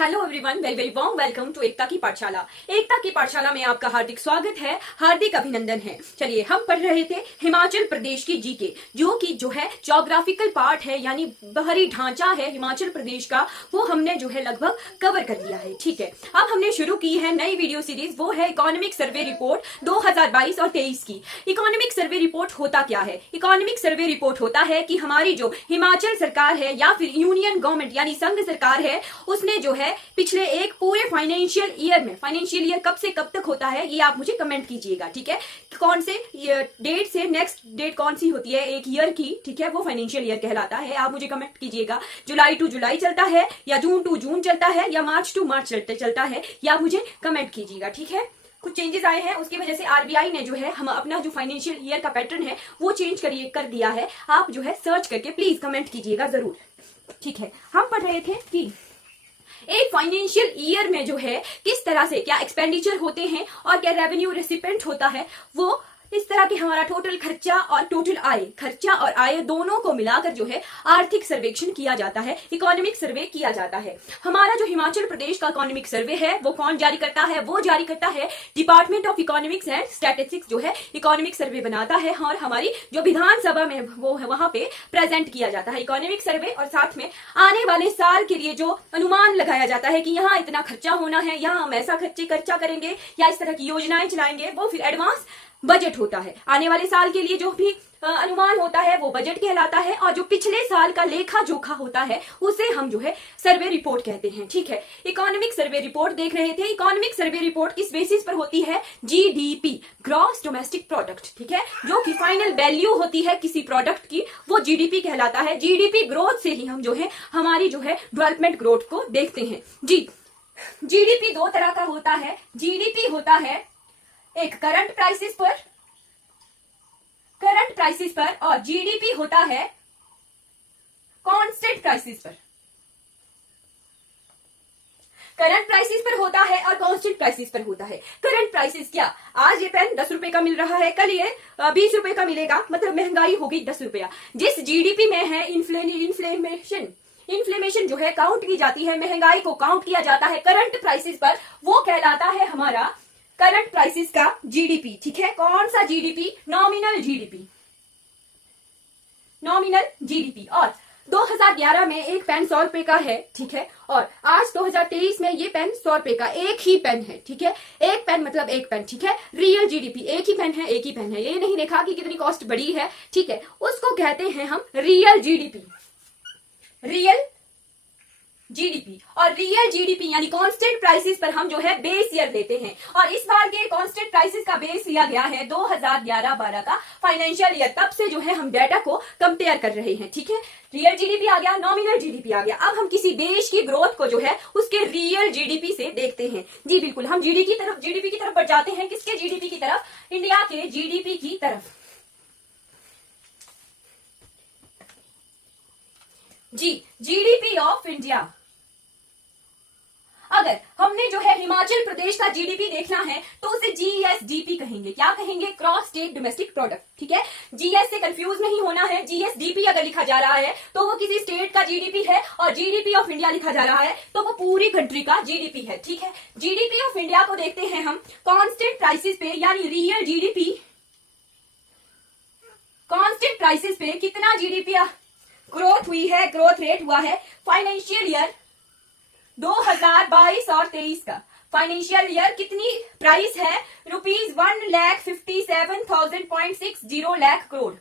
Hello everyone, very very warm welcome to Ekta की पाठशाला। एकता की पाठशाला में आपका हार्दिक स्वागत है, हार्दिक अभिनंदन है। चलिए, हम पढ़ रहे थे हिमाचल प्रदेश की जीके, जो है ज्योग्राफिकल पार्ट है, यानी बाहरी ढांचा है हिमाचल प्रदेश का, वो हमने जो है लगभग कवर कर लिया है। ठीक है, अब हमने शुरू की है नई वीडियो सीरीज, वो है इकोनॉमिक सर्वे रिपोर्ट 2022 और 23 की। इकोनॉमिक सर्वे रिपोर्ट होता क्या है? इकोनॉमिक सर्वे रिपोर्ट होता है कि हमारी जो हिमाचल सरकार है या फिर यूनियन गवर्नमेंट यानी संघ सरकार है, उसने जो है पिछले एक पूरे फाइनेंशियल ईयर में, फाइनेंशियल ईयर कब से कब तक होता है ये आप मुझे कमेंट कीजिएगा। ठीक है, कौन से डेट से नेक्स्ट डेट कौन सी होती है एक ईयर की, ठीक है, वो फाइनेंशियल ईयर कहलाता है। आप मुझे कमेंट कीजिएगा, जुलाई टू जुलाई चलता है या जून टू जून चलता है या मार्च टू मार्च चलता है, या आप मुझे कमेंट कीजिएगा। ठीक है, कुछ चेंजेस आए हैं, उसकी वजह से आरबीआई ने जो है हम अपना जो फाइनेंशियल ईयर का पैटर्न है वो चेंज कर दिया है। आप जो है सर्च करके प्लीज कमेंट कीजिएगा जरूर। ठीक है, हम पढ़ रहे थे कि एक फाइनेंशियल ईयर में जो है किस तरह से क्या एक्सपेंडिचर होते हैं और क्या रेवेन्यू रेसिपेंट होता है, वो इस तरह के हमारा टोटल खर्चा और टोटल आय, खर्चा और आय दोनों को मिलाकर जो है आर्थिक सर्वेक्षण किया जाता है, इकोनॉमिक सर्वे किया जाता है। हमारा जो हिमाचल प्रदेश का इकोनॉमिक सर्वे है वो कौन जारी करता है? वो जारी करता है department of economics and statistics, जो है इकोनॉमिक सर्वे बनाता है और हमारी जो विधानसभा में वो है वहां पे प्रेजेंट किया जाता है इकोनॉमिक सर्वे। और साथ में आने वाले साल के लिए जो अनुमान लगाया जाता है कि यहाँ इतना खर्चा होना है, यहाँ हम ऐसा खर्चा करेंगे या इस तरह की योजनाएं चलाएंगे, वो फिर एडवांस बजट होता है। आने वाले साल के लिए जो भी अनुमान होता है वो बजट कहलाता है, और जो पिछले साल का लेखा जोखा होता है उसे हम जो है सर्वे रिपोर्ट कहते हैं। ठीक है, इकोनॉमिक सर्वे रिपोर्ट देख रहे थे। इकोनॉमिक सर्वे रिपोर्ट किस बेसिस पर होती है? GDP, gross domestic product. ठीक है, जो कि फाइनल वैल्यू होती है किसी प्रोडक्ट की, वो जीडीपी कहलाता है। जीडीपी ग्रोथ से ही हम जो है हमारी जो है डेवलपमेंट ग्रोथ को देखते हैं। जीडीपी दो तरह का होता है। जीडीपी होता है एक करंट प्राइसेस पर, और जीडीपी होता है कांस्टेंट प्राइसेस पर। करंट प्राइसेस पर होता है और कांस्टेंट प्राइसेस पर होता है। करंट प्राइसेस क्या? आज ये पेन 10 रुपए का मिल रहा है, कल ये 20 रुपए का मिलेगा, मतलब महंगाई हो गई 10 रुपया। जिस जीडीपी में है इन्फ्लेमेशन जो है काउंट की जाती है, महंगाई को काउंट किया जाता है करंट प्राइसेस पर, वो कहलाता है हमारा करंट प्राइसेस का जीडीपी। ठीक है, कौन सा जीडीपी? Nominal GDP. और 2011 में एक पेन 100 रुपए का है। ठीक है, और आज 2023 में ये पेन 100 रुपए का एक ही पेन है। ठीक है, एक पेन मतलब एक पेन। ठीक है, रियल जीडीपी, एक ही पेन है, ये नहीं देखा कि कितनी कॉस्ट बढ़ी है। ठीक है, उसको कहते हैं हम रियल जीडीपी। और रियल जीडीपी यानी कांस्टेंट प्राइसेस पर हम जो है बेस ईयर लेते हैं, और इस बार के कांस्टेंट प्राइसेस का बेस लिया गया है 2011-12 का फाइनेंशियल ईयर। तब से जो है हम डाटा को कंपेयर कर रहे हैं। ठीक है, रियल जीडीपी आ गया, नॉमिनल जीडीपी आ गया। अब हम किसी देश की ग्रोथ को जो है उसके रियल जीडीपी से देखते हैं। जी बिल्कुल, हम जीडीपी की तरफ बढ़ जाते हैं। किसके जीडीपी की तरफ? इंडिया के जीडीपी की तरफ। GDP of India. अगर हमने जो है हिमाचल प्रदेश का जीडीपी देखना है तो उसे जीएसडीपी कहेंगे। क्या कहेंगे? Cross state domestic product. ठीक है, जीएस से कंफ्यूज नहीं होना है। जीएसडीपी अगर लिखा जा रहा है तो वो किसी स्टेट का जीडीपी है, और जीडीपी ऑफ इंडिया लिखा जा रहा है तो वो पूरी कंट्री का जीडीपी है। ठीक है, जीडीपी ऑफ इंडिया को देखते हैं हम कांस्टेंट प्राइसेस पे, यानी रियल जीडीपी। कांस्टेंट प्राइसेस पे कितना जीडीपी ग्रोथ हुई है, ग्रोथ रेट हुआ है फाइनेंशियल ईयर 2022 और 23 का। फाइनेंशियल ईयर कितनी प्राइस है? ₹1,57,000.60 लाख करोड़।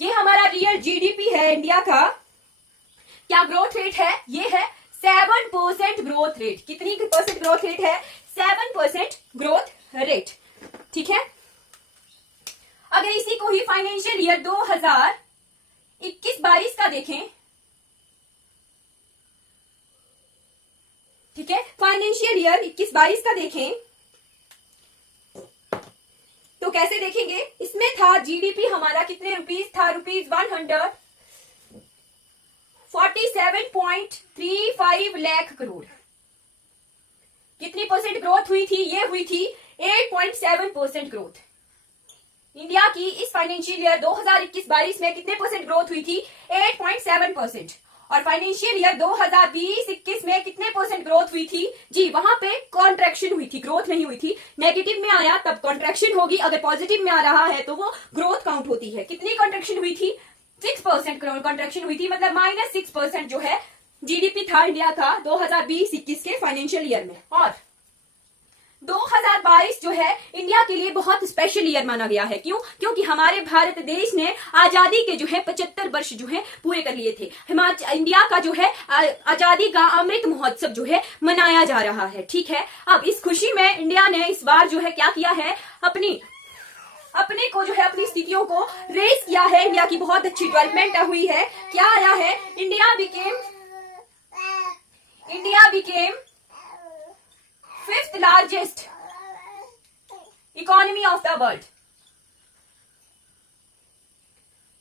ये हमारा रियल जीडीपी है इंडिया का। क्या ग्रोथ रेट है? ये है 7% ग्रोथ रेट। कितनी परसेंट ग्रोथ रेट है? 7% ग्रोथ रेट। ठीक है, अगर इसी को ही फाइनेंशियल ईयर 2021-22 का देखें, ठीक है, फाइनेंशियल ईयर 21-22 का देखें तो कैसे देखेंगे? इसमें था जीडीपी हमारा कितने रुपीस था? ₹147.35 लाख करोड़। कितनी परसेंट ग्रोथ हुई थी? ये हुई थी 8.7% ग्रोथ। इंडिया की इस फाइनेंशियल ईयर 2021-22 में कितने परसेंट ग्रोथ हुई थी? 8.7%। और फाइनेंशियल ईयर 2020-21 में कितने परसेंट ग्रोथ हुई थी? जी वहां पे कॉन्ट्रैक्शन हुई थी, ग्रोथ नहीं हुई थी। नेगेटिव में आया तब कॉन्ट्रैक्शन होगी, अगर पॉजिटिव में आ रहा है तो वो ग्रोथ काउंट होती है। कितनी कॉन्ट्रैक्शन हुई थी? 6% कॉन्ट्रैक्शन हुई थी, मतलब -6% जो है जीडीपी था इंडिया का 2020-21 के फाइनेंशियल ईयर में। और 2022 जो है इंडिया के लिए बहुत स्पेशल ईयर माना गया है। क्यों? क्योंकि हमारे भारत देश ने आजादी के जो है 75 वर्ष जो है पूरे कर लिए थे। इंडिया का जो है आजादी का अमृत महोत्सव जो है मनाया जा रहा है। ठीक है, अब इस खुशी में इंडिया ने इस बार जो है क्या किया है, अपने को जो है अपनी स्थितियों को रेस किया है। इंडिया की बहुत अच्छी डेवलपमेंट हुई है। क्या आया है? India became 5th largest economy of the world.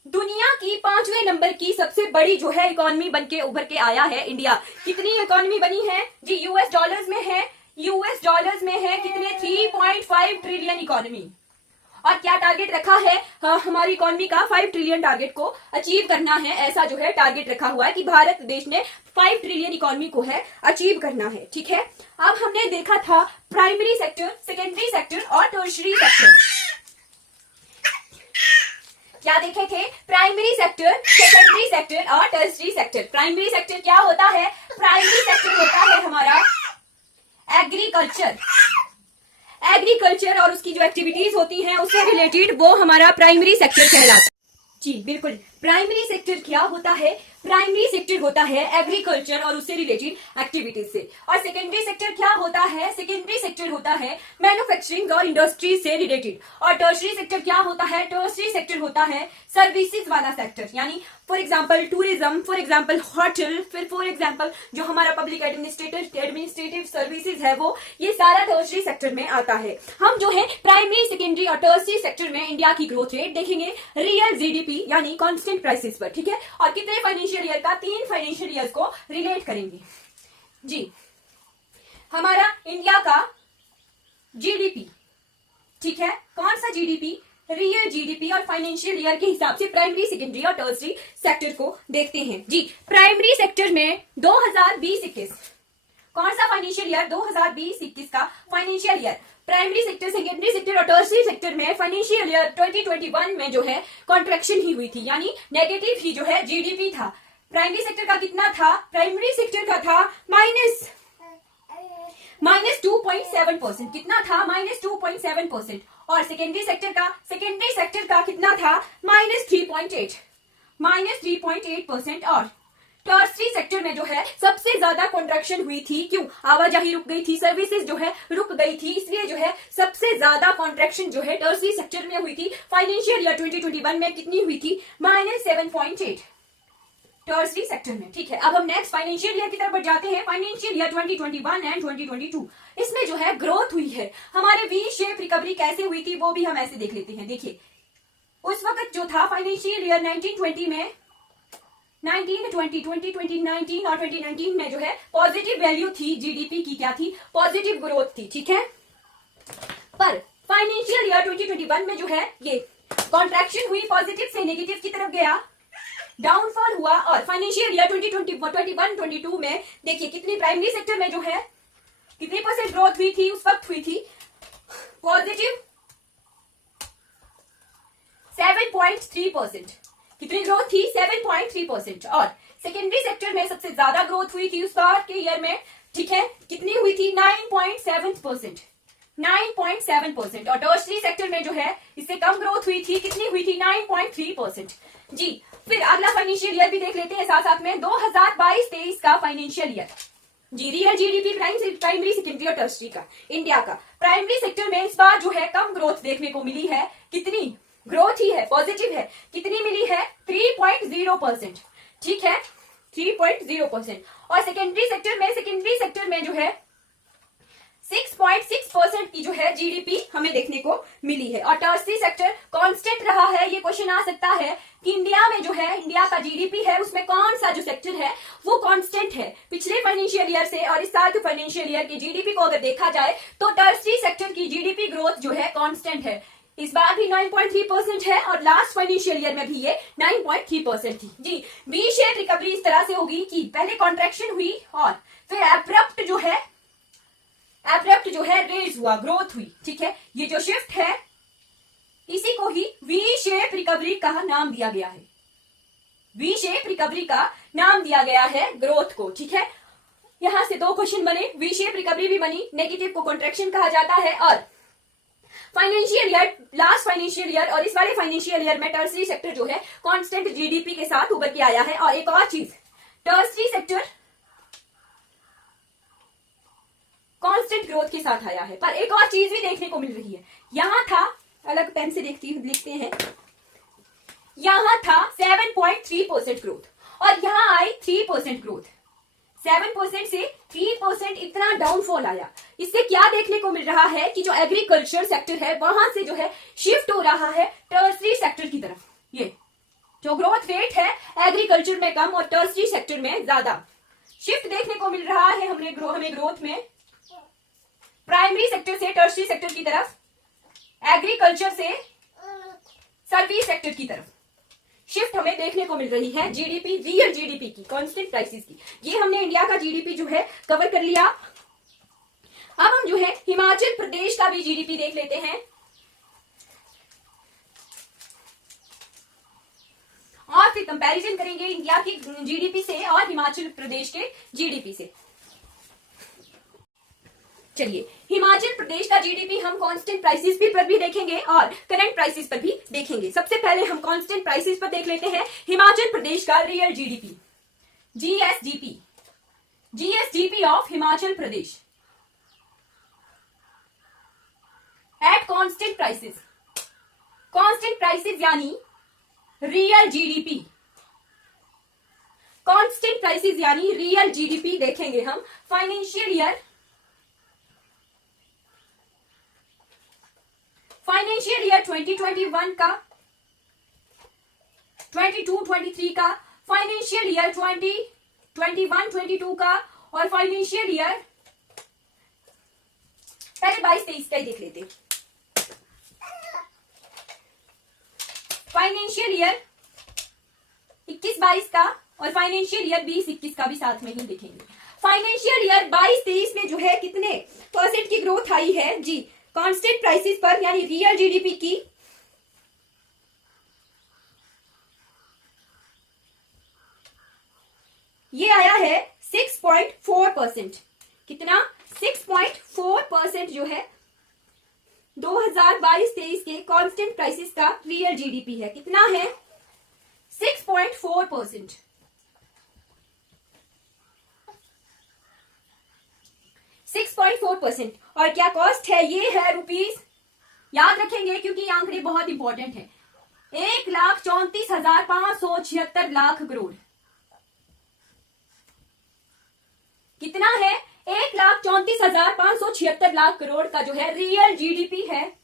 दुनिया की 5वें नंबर की सबसे बड़ी जो है इकोनॉमी बनके उभर के आया है इंडिया। कितनी इकोनॉमी बनी है जी? यूएस डॉलर्स में है कितने? 3.5 ट्रिलियन इकोनॉमी। और क्या टारगेट रखा है? हमारी इकोनॉमी का 5 ट्रिलियन टारगेट को अचीव करना है। ऐसा जो है टारगेट रखा हुआ है कि भारत देश ने 5 ट्रिलियन इकोनॉमी को है अचीव करना है। ठीक है, अब हमने देखा था प्राइमरी सेक्टर, सेकेंडरी सेक्टर और टर्शरी सेक्टर। क्या देखे थे? प्राइमरी सेक्टर, सेकेंडरी सेक्टर और टर्शरी सेक्टर। प्राइमरी सेक्टर क्या होता है? प्राइमरी सेक्टर होता है हमारा एग्रीकल्चर और उसकी जो एक्टिविटीज होती हैं उससे रिलेटेड, वो हमारा प्राइमरी सेक्टर कहलाता है। जी बिल्कुल, प्राइमरी सेक्टर क्या होता है? प्राइमरी सेक्टर होता है एग्रीकल्चर और उससे रिलेटेड एक्टिविटीज से। और सेकेंडरी सेक्टर क्या होता है? सेकेंडरी सेक्टर होता है मैन्युफैक्चरिंग और इंडस्ट्री से रिलेटेड। और टर्शरी सेक्टर क्या होता है? टर्शरी सेक्टर होता है सर्विसेज वाला सेक्टर, यानी for example tourism, for example hotel, फिर फॉर एग्जाम्पल जो हमारा पब्लिक एडमिनिस्ट्रेटिव सर्विसेज है वो, ये सारा टर्शरी सेक्टर में आता है। हम जो है प्राइमरी, सेकेंडरी और टर्शरी सेक्टर में इंडिया की ग्रोथ रेट देखेंगे रियल जीडीपी यानी कांस्टेंट प्राइसेस पर। ठीक है, और कितने फाइनेंशियल ईयर का? 3 फाइनेंशियल ईयर्स को रिलेट करेंगे। जी हमारा इंडिया का जीडीपी, ठीक है, कौन सा जीडीपी? रियल जीडीपी और फाइनेंशियल ईयर के हिसाब से प्राइमरी, सेकेंडरी और टर्शरी सेक्टर को देखते हैं। जी प्राइमरी सेक्टर में 2020-21 कौन सा फाइनेंशियल ईयर? 2020-21 का financial year. Primary sector, secondary sector और टर्शरी सेक्टर में फाइनेंशियल ईयर 2021 में जो है कॉन्ट्रैक्शन ही हुई थी, यानी नेगेटिव ही जो है जीडीपी था। प्राइमरी सेक्टर का कितना था? प्राइमरी सेक्टर का था -2.7%। कितना था? -2.7%। और सेकेंडरी सेक्टर का कितना था? -3.8%। और टर्शरी सेक्टर में जो है सबसे ज्यादा कॉन्ट्रैक्शन हुई थी। क्यों? आवाजाही रुक गई थी, सर्विसेज जो है रुक गई थी, इसलिए जो है सबसे ज्यादा कॉन्ट्रैक्शन जो है टर्शरी सेक्टर में हुई थी। फाइनेंशियल ईयर 2021 में कितनी हुई थी? -7.8 टर्शरी सेक्टर में। ठीक है, अब हम नेक्स्ट फाइनेंशियल ईयर की तरफ बढ़ जाते हैं। फाइनेंशियल ईयर 2021 एंड 2022, इसमें जो है ग्रोथ हुई है। हमारे वी शेप रिकवरी कैसे हुई थी वो भी हम ऐसे देख लेते हैं। देखिए उस वक्त जो था फाइनेंशियल ईयर 1920 में 2019 और 2019 में जो है पॉजिटिव वैल्यू थी जीडीपी की। क्या थी? पॉजिटिव ग्रोथ थी। ठीक है, पर फाइनेंशियल ईयर 2021 में जो है ये कॉन्ट्रैक्शन हुई, पॉजिटिव से नेगेटिव की तरफ गया, डाउनफॉल हुआ। और फाइनेंशियल ईयर 2021-22 में देखिए कितनी प्राइमरी सेक्टर में जो है कितनी परसेंट ग्रोथ हुई थी? उस वक्त हुई थी पॉजिटिव 7.3%। कितनी ग्रोथ थी? 7.3%। और सेकेंडरी सेक्टर में सबसे ज्यादा ग्रोथ हुई थी उस बार के ईयर में। ठीक है, कितनी हुई थी? 9.7%। 9.7%। और टर्शरी सेक्टर में जो है इससे कम ग्रोथ हुई थी। कितनी हुई थी? 9.3%। जी फिर अगला फाइनेंशियल ईयर भी देख लेते हैं साथ साथ में, 2022-23 का फाइनेंशियल ईयर। जी रियल जीडीपी प्राइमरी, सेकेंडरी और टर्शरी का इंडिया का। प्राइमरी सेक्टर में इस बार जो है कम ग्रोथ देखने को मिली है। कितनी ग्रोथ ही है? पॉजिटिव है। कितनी मिली है? 3.0%। ठीक है, 3.0%। और सेकेंडरी सेक्टर में जो है 6.6% की जो है जीडीपी हमें देखने को मिली है। और टर्शरी सेक्टर कांस्टेंट रहा है। ये क्वेश्चन आ सकता है कि इंडिया में जो है इंडिया का जीडीपी है उसमें कौन सा जो सेक्टर है वो कांस्टेंट है। पिछले फाइनेंशियल ईयर से और इस साल के फाइनेंशियल ईयर की जीडीपी को अगर देखा जाए तो टर्शरी सेक्टर की जीडीपी ग्रोथ जो है कांस्टेंट है। इस बार भी 9.3% है और लास्ट फाइनेंशियल ईयर में भी ये 9.3% थी जी। वी शेप रिकवरी इस तरह से होगी कि पहले कॉन्ट्रैक्शन हुई और फिर एब्रप्ट जो है रेज हुआ, ग्रोथ हुई, ठीक है। ये जो शिफ्ट है इसी को ही वी शेप रिकवरी का नाम दिया गया है। वी शेप रिकवरी का नाम दिया गया है ग्रोथ को, ठीक है। यहां से दो क्वेश्चन बने, वी शेप रिकवरी भी बनी, नेगेटिव को कॉन्ट्रैक्शन कहा जाता है, और financial year, last financial year और इस वाले फाइनेंशियल ईयर में टर्सरी सेक्टर जो है कांस्टेंट जीडीपी के साथ उभर के आया है। और एक और चीज, टर्सरी सेक्टर कांस्टेंट ग्रोथ के साथ आया है, पर एक और चीज भी देखने को मिल रही है। यहां था, अलग पेन से लिखते हैं, यहां था 7.3% ग्रोथ और यहां आई 3% ग्रोथ। 7% से 3% इतना डाउनफॉल आया। इससे क्या देखने को मिल रहा है कि जो एग्रीकल्चर सेक्टर है वहां से जो है शिफ्ट हो रहा है टर्सरी सेक्टर की तरफ। ये जो ग्रोथ रेट है एग्रीकल्चर में कम और टर्सरी सेक्टर में ज्यादा शिफ्ट देखने को मिल रहा है। हमें ग्रोथ में प्राइमरी सेक्टर से टर्सरी सेक्टर की तरफ, एग्रीकल्चर से सर्विस सेक्टर की तरफ शिफ्ट हमें देखने को मिल रही है। जीडीपी, रियल जीडीपी की, कांस्टेंट प्राइसेस की। ये हमने इंडिया का जीडीपी जो है कवर कर लिया। अब हम जो है हिमाचल प्रदेश का भी जीडीपी देख लेते हैं और फिर कंपैरिजन करेंगे इंडिया की जीडीपी से और हिमाचल प्रदेश के जीडीपी से। चलिए, हिमाचल प्रदेश का जीडीपी हम कांस्टेंट प्राइसेस पर भी देखेंगे और करंट प्राइसेस पर भी देखेंगे। सबसे पहले हम कांस्टेंट प्राइसेस पर देख लेते हैं हिमाचल प्रदेश का real GDP, GSDP of Himachal Pradesh at constant prices यानी रियल जीडीपी, कांस्टेंट प्राइसेस यानी रियल जीडीपी देखेंगे हम फाइनेंशियल ईयर 2021 का, 22-23 का, फाइनेंशियल ईयर 2021-22 का और फाइनेंशियल ईयर पहले 22-23 का ही देख लेते हैं। फाइनेंशियल ईयर 21-22 का और फाइनेंशियल ईयर 20-21 का भी साथ में ही देखेंगे। फाइनेंशियल ईयर 22-23 में जो है कितने परसेंट की ग्रोथ आई है जी कांस्टेंट प्राइसेस पर यानी रियल जीडीपी की? ये आया है 6.4%। कितना? 6.4% जो है 2022-23 के कांस्टेंट प्राइसेस का रियल जीडीपी है। कितना है? 6.4%। 6.4%। और क्या कॉस्ट है? ये है रुपीज, याद रखेंगे क्योंकि ये आंकड़े बहुत इंपॉर्टेंट है, 1,34,576 लाख करोड़। कितना है? 1,34,576 लाख करोड़ का जो है रियल जीडीपी है।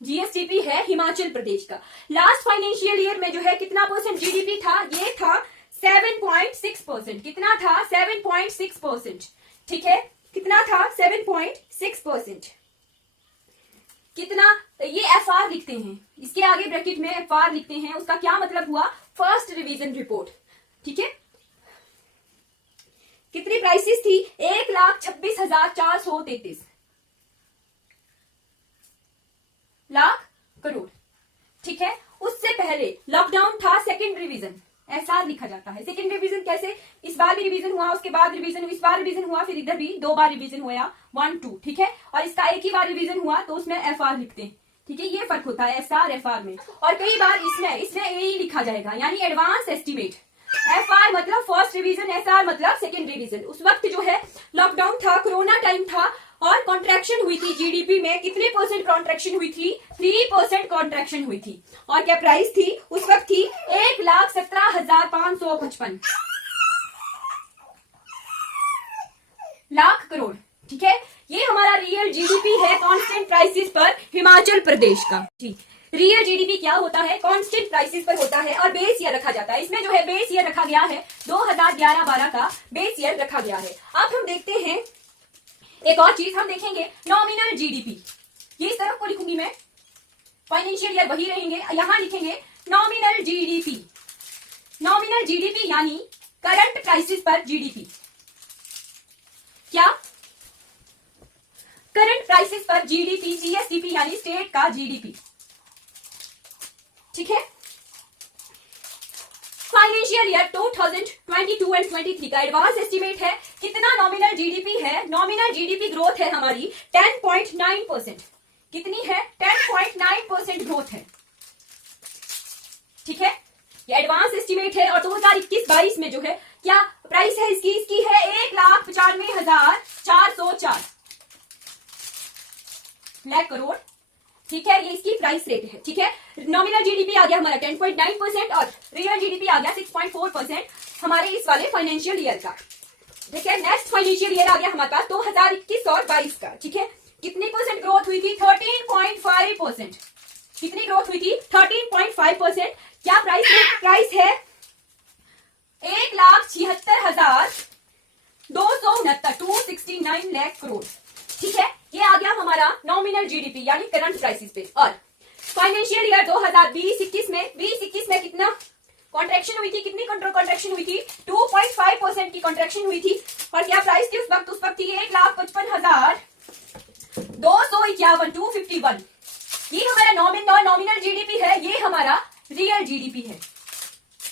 जीएसडीपी है हिमाचल प्रदेश का। लास्ट फाइनेंशियल ईयर में जो है कितना परसेंट जीडीपी था? ये था 7.6%। कितना था? 7.6%। ठीक है, कितना था? 7.6%। कितना? ये एफआर लिखते हैं, इसके आगे ब्रैकेट में एफआर लिखते हैं। उसका क्या मतलब हुआ? First revision report. ठीक है, कितनी प्राइसेस थी? 1,26,433 लाख करोड़। ठीक है, उससे पहले लॉकडाउन था, सेकंड रिवीजन एसआर लिखा जाता है। सेकंड रिवीजन कैसे? इस बार भी रिवीजन हुआ, उसके बाद रिवीजन, इस बार रिवीजन हुआ, फिर इधर भी 2 बार रिवीजन हुआ, 1-2। ठीक है, और इसका एक ही बार रिवीजन हुआ तो उसमें एफआर लिखते हैं। ठीक है, ये फर्क होता है एसआर एफआर में। और कई बार इसमें ए लिखा जाएगा यानी एडवांस एस्टिमेट। एफआर मतलब फर्स्ट रिवीजन, एसआर मतलब सेकंड रिवीजन। उस वक्त जो है लॉकडाउन था, कोरोना टाइम था और कॉन्ट्रैक्शन हुई थी जीडीपी में। कितने परसेंट कॉन्ट्रैक्शन हुई थी? 3% कॉन्ट्रैक्शन हुई थी। और क्या प्राइस थी उस वक्त? थी 1,17,555 लाख करोड़। ठीक है, ये हमारा रियल जीडीपी है कांस्टेंट प्राइसेस पर हिमाचल प्रदेश का। जी, रियल जीडीपी क्या होता है, कांस्टेंट प्राइसेस पर होता है और बेस ईयर रखा जाता है। इसमें जो है बेस ईयर रखा गया है 2011-12 का बेस ईयर रखा गया है। अब हम देखते हैं एक और चीज, हम देखेंगे नॉमिनल जीडीपी। ये इस तरफ को लिखूंगी मैं, फाइनेंशियल ईयर वही रहेंगे, यहां लिखेंगे नॉमिनल जीडीपी। नॉमिनल जीडीपी यानी करंट प्राइसेस पर जीडीपी। क्या? करंट प्राइसेस पर जीडीपी, जीएसडीपी यानी स्टेट का जीडीपी। ठीक है। फाइनेंशियल ईयर 2022 एंड 23 का एडवांस एस्टिमेट है। कितना नॉमिनल जीडीपी है? नॉमिनल जीडीपी ग्रोथ है हमारी 10.9%। कितनी है? 10.9% ग्रोथ है। ठीक है, ये एडवांस एस्टिमेट है। और 2021-22 में जो है क्या प्राइस है इसकी? इसकी है 1,95,404 लाख करोड़। ठीक है, ये इसकी प्राइस रेट है। ठीक है, नॉमिनल जीडीपी आ गया हमारा 10.9% और रियल जीडीपी आ गया 6.4% हमारे इस वाले फाइनेंशियल ईयर का। ठीक है, नेक्स्ट फाइनेंशियल ईयर आ गया हमारे पास 2021 और 22 का। ठीक है, कितनी परसेंट ग्रोथ हुई थी? 13.5%। कितनी ग्रोथ हुई थी? 13.5%। क्या प्राइस है? 1,76,269 269 लाख करोड़। ठीक है, ये आ गया हमारा नॉमिनल जीडीपी यानी करंट प्राइसेस पे। और फाइनेंशियल ईयर 2020-21 में 2021 में कितना कॉन्ट्रैक्शन हुई थी? कितनी कॉन्ट्रैक्शन हुई थी? 2.5% की कॉन्ट्रैक्शन हुई थी। और क्या प्राइस थी उस वक्त थी 1,55,251 251। ये हमारा नॉमिनल जीडीपी है, ये हमारा रियल जीडीपी है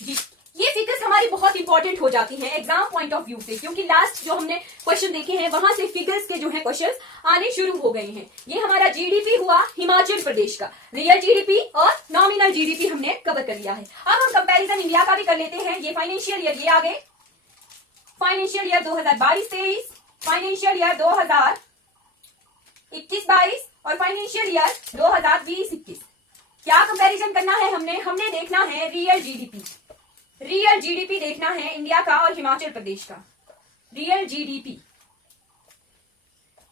जी। ये फिगर्स हमारी बहुत इंपॉर्टेंट हो जाती हैं एग्जाम पॉइंट ऑफ व्यू से, क्योंकि लास्ट जो हमने क्वेश्चन देखे हैं वहां से फिगर्स के जो है क्वेश्चंस आने शुरू हो गए हैं। ये हमारा जीडीपी हुआ हिमाचल प्रदेश का, रियल जीडीपी और नॉमिनल जीडीपी हमने कवर कर लिया है। अब हम कंपैरिजन इंडिया का भी कर लेते हैं। ये फाइनेंशियल ईयर ये आ गए, फाइनेंशियल ईयर 2022-23, फाइनेंशियल ईयर 2021-22 और फाइनेंशियल ईयर 2020-21। क्या कंपैरिजन करना है? हमने देखना है रियल जीडीपी। रियल जीडीपी देखना है इंडिया का और हिमाचल प्रदेश का, रियल जीडीपी।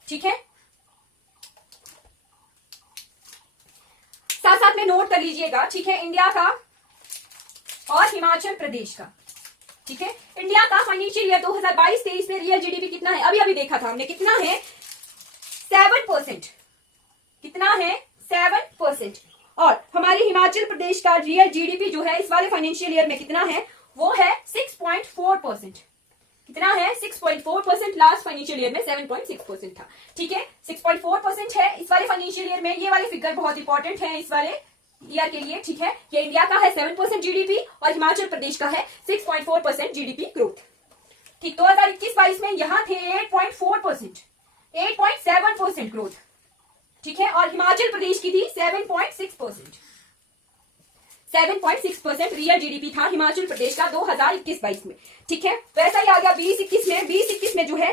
ठीक है, साथ साथ में नोट कर लीजिएगा। ठीक है, इंडिया का और हिमाचल प्रदेश का। ठीक है, इंडिया का फाइनेंशियल ईयर 2022-23 में रियल जीडीपी कितना है? अभी देखा था हमने, कितना है? 7%। कितना है? 7%। और हमारे हिमाचल प्रदेश का रियल जीडीपी जो है इस वाले फाइनेंशियल ईयर में कितना है? वो है 6.4%। कितना है? 6.4%। लास्ट फाइनेंशियल ईयर में 7.6% था। ठीक है, 6.4% है इस वाले फाइनेंशियल ईयर में। ये वाले फिगर बहुत इंपॉर्टेंट है इस वाले ईयर के लिए। ठीक है, ये इंडिया का है 7% जीडीपी और हिमाचल प्रदेश का है 6.4% जीडीपी ग्रोथ। ठीक, 2021-22 में यहां थे 8.4%, 8.7% ग्रोथ। ठीक है, और हिमाचल प्रदेश की थी 7.6%। 7.6% रियल जीडीपी था हिमाचल प्रदेश का 2021-22 में। ठीक है, वैसा ही आ गया 2021 में। 2021 में जो है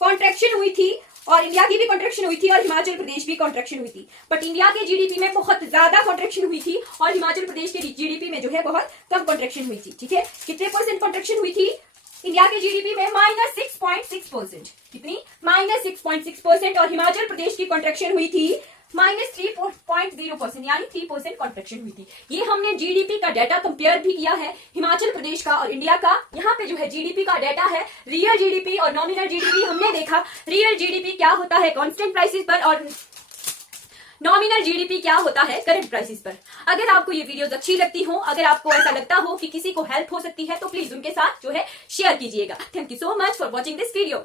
कॉन्ट्रैक्शन हुई थी और इंडिया की भी कॉन्ट्रैक्शन हुई थी और हिमाचल प्रदेश भी कॉन्ट्रैक्शन हुई थी। बट इंडिया के जीडीपी में बहुत ज्यादा कॉन्ट्रैक्शन हुई थी और हिमाचल प्रदेश के जीडीपी में जो है बहुत कम कॉन्ट्रैक्शन हुई थी। ठीक है, कितने परसेंट कॉन्ट्रैक्शन हुई थी इंडिया के जीडीपी में? -6.6%। कितनी? -6.6%। और हिमाचल प्रदेश की कॉन्ट्रैक्शन हुई थी -3.0%, यानी 3% कॉन्ट्रैक्शन हुई थी। ये हमने जीडीपी का डाटा कंपेयर भी किया है हिमाचल प्रदेश का और इंडिया का। यहाँ पे जो है जीडीपी का डाटा है, रियल जीडीपी और नॉमिनल जीडीपी हमने देखा। रियल जीडीपी क्या होता है? कांस्टेंट प्राइसेस पर, और नॉमिनल जीडीपी क्या होता है? करंट प्राइसेस पर। अगर आपको ये वीडियोस अच्छी लगती हो, अगर आपको ऐसा लगता हो कि किसी को हेल्प हो सकती है, तो प्लीज उनके साथ जो है शेयर कीजिएगा। Thank you so much for watching this video.